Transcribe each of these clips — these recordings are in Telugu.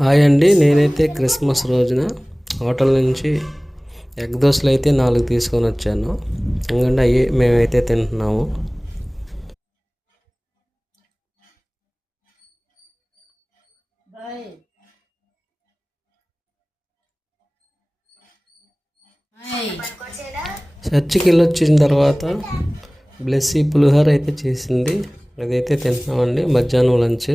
హాయ్ అండి, నేనైతే క్రిస్మస్ రోజున హోటల్ నుంచి ఎగ్ దోశలు అయితే 4 తీసుకొని వచ్చాను. ఎందుకంటే అవి మేమైతే తింటున్నాము. చర్చికి వెళ్ళొచ్చిన తర్వాత బ్లెస్సీ పులిహోర అయితే చేసింది, అదైతే తింటున్నామండి. మధ్యాహ్నం లంచ్.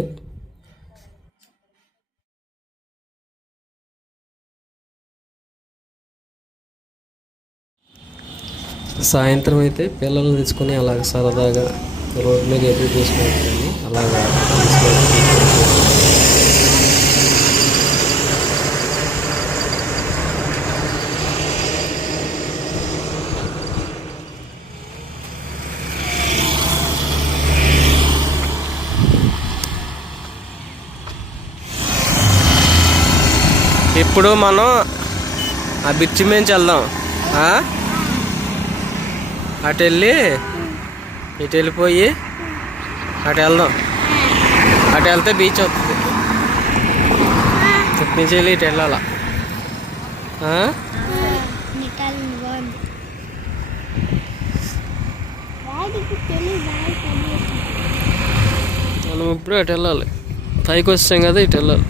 సాయంత్రం అయితే పిల్లల్ని తీసుకుని అలాగ సరదాగా రోడ్ మీద ఎదురు తీసుకుంటాను. అలాగా ఇప్పుడు మనం ఆ బిచ్చి నుంచి వెళ్దాం. అటు వెళ్ళి ఇటు వెళ్ళిపోయి అటు వెళ్దాం. అటు వెళ్తే బీచ్ అవుతుంది. ఇటు నుంచి వెళ్ళి ఇటు వెళ్ళాలా? మనం ఇప్పుడు అటు వెళ్ళాలి. పైకి వస్తాం కదా, ఇటు వెళ్ళాలి.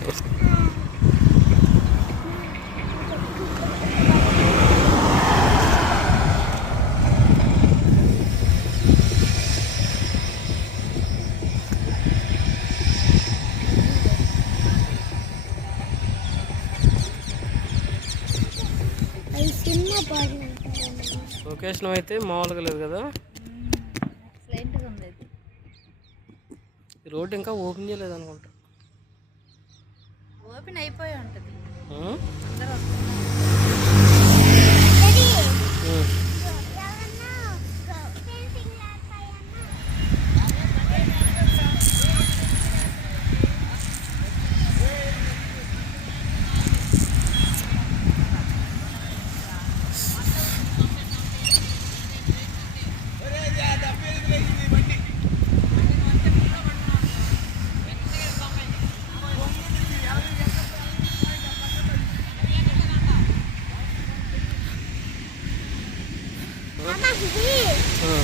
లొకేషన్ అయితే మామూలుగా లేదు కదా. రోడ్ ఇంకా ఓపెన్ చేయలేదు అనుకుంటా. ఓపెన్ అయిపోయి ఉంటుంది.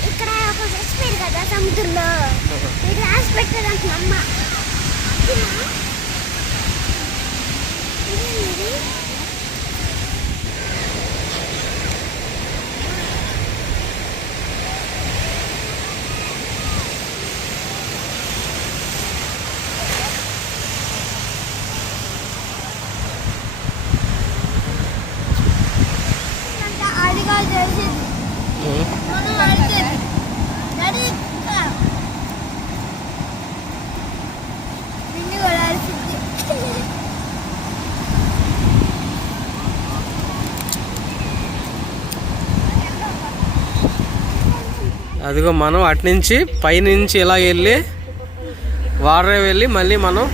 ఇక్కడ ఒక రెస్పెక్ట్ కదా సముద్రంలో ఇది రాసి పెట్టారంట అమ్మ. అదిగా చేసింది. అదిగో మనం అటు నుంచి పైనుంచి ఇలా వెళ్ళి వాడరే వెళ్ళి మళ్ళీ మనం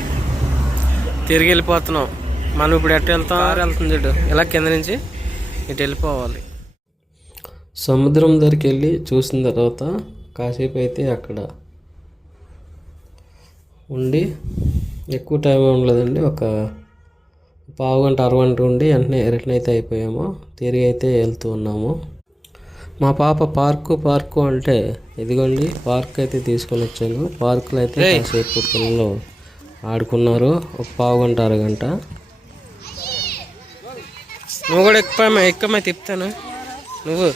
తిరిగి వెళ్ళిపోతున్నాం. మనం ఇప్పుడు ఎటు వెళ్తాం? వెళ్తుంది చూడు, ఇలా కింద నుంచి ఇటు వెళ్ళిపోవాలి. సముద్రం దగ్గరికి వెళ్ళి చూసిన తర్వాత కాసేపు అయితే అక్కడ ఉండి, ఎక్కువ టైం ఉండలేదండి, ఒక పావు గంట అరగంట ఉండి వెంటనే రిటర్న్ అయితే అయిపోయాము. తిరిగి అయితే వెళ్తూ ఉన్నాము. మా పాప పార్కు అంటే ఇదిగోండి పార్క్ అయితే తీసుకొని వచ్చాను. పార్కులో అయితే కాసేపు పిల్లలు ఆడుకున్నారు, ఒక పావు గంట అరగంట. నువ్వు కూడా ఎక్కువ తిప్పుతాను నువ్వు.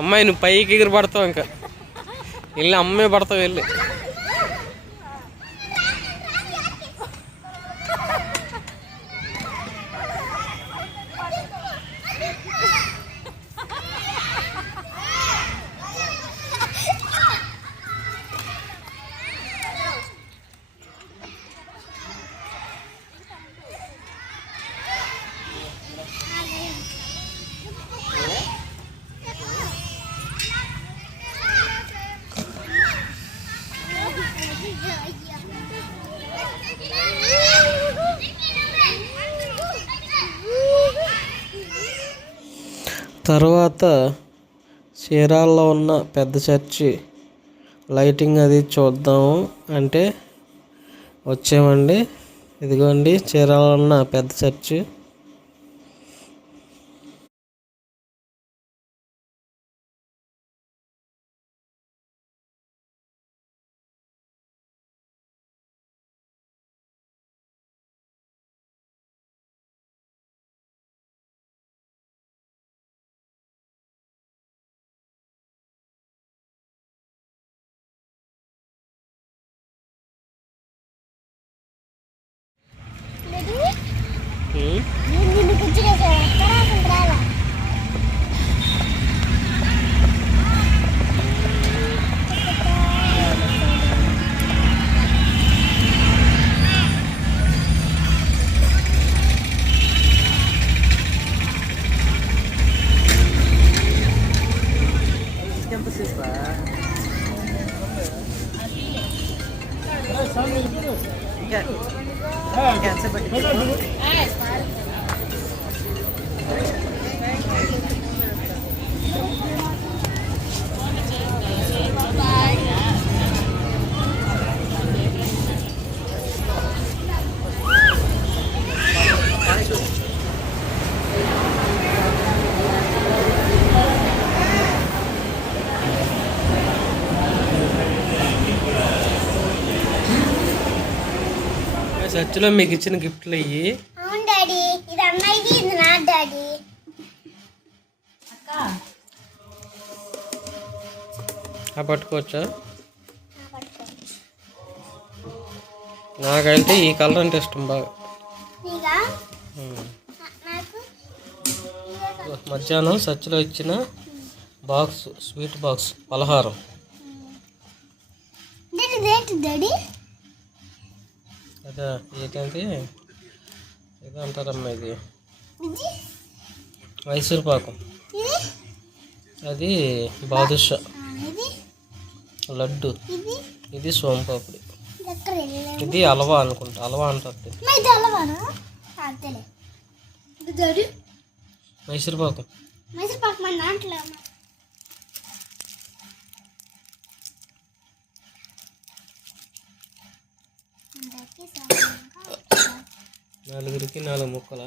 అమ్మాయి నువ్వు పైకి ఎగిరి పడతావు ఇంకా వెళ్ళి అమ్మే పడతావు వెళ్ళి. తర్వాత చీరాల్లో ఉన్న పెద్ద చర్చి లైటింగ్ అది చూద్దాము అంటే వచ్చామండి. ఇదిగోండి చీరాల్లో ఉన్న పెద్ద చర్చి. నిన్ను కూర్చునేసాడు ఎక్కడ అసలు రాలా. చర్చిలో మీకు ఇచ్చిన గిఫ్ట్లు ఇవి. అవును డాడీ, ఇది అమ్మాయిది, ఇది నా డాడీ. పట్టుకోవచ్చా? నాకైతే ఈ కలర్ అంటే ఇష్టం బాగా. మధ్యాహ్నం చర్చిలో ఇచ్చిన బాక్స్, స్వీట్ బాక్స్, పలహారం. అదే ఏంటంటే ఇది అంటారమ్మా, ఇది మైసూర్ పాకం, అది బాదుషా, లడ్డు, ఇది సోంపాపిడి, ఇది హల్వా అనుకుంటా, హల్వా అంటారు. మైసూర్ పాకం. నలుగురికి 4 ముక్కలా?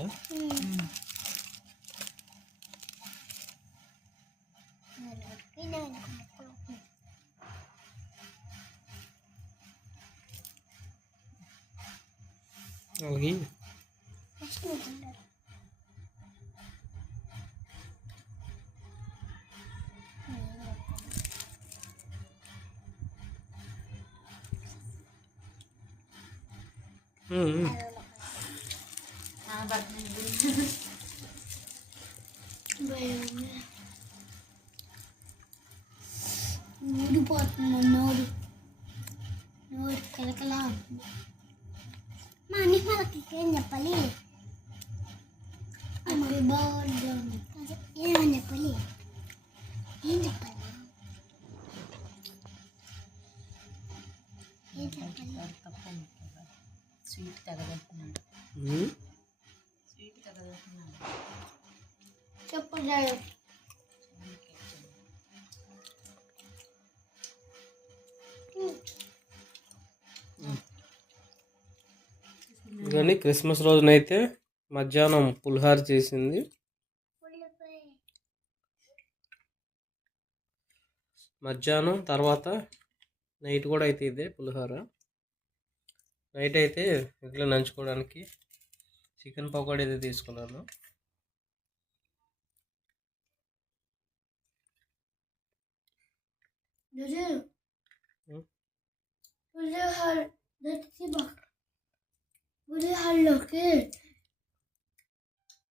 అలాగే ఊడిపోతుంది నోరు, నోరు కిలకలా. మా అన్ని వాళ్ళకి ఏం చెప్పాలి? ఏమని చెప్పాలి? ఏం చెప్పాలి? ఏం చెప్పాలి? స్వీట్ తగదట్టున్నాడు, స్వీట్ తగదట్టున్నాడు. చెప్పు. కానీ క్రిస్మస్ రోజునైతే మధ్యాహ్నం పులిహార చేసింది. మధ్యాహ్నం తర్వాత నైట్ కూడా అయితే ఇదే పులిహార. నైట్ అయితే ఇంట్లో నంచుకోవడానికి చికెన్ పకోడీ అయితే తీసుకున్నాను. Buraya halloki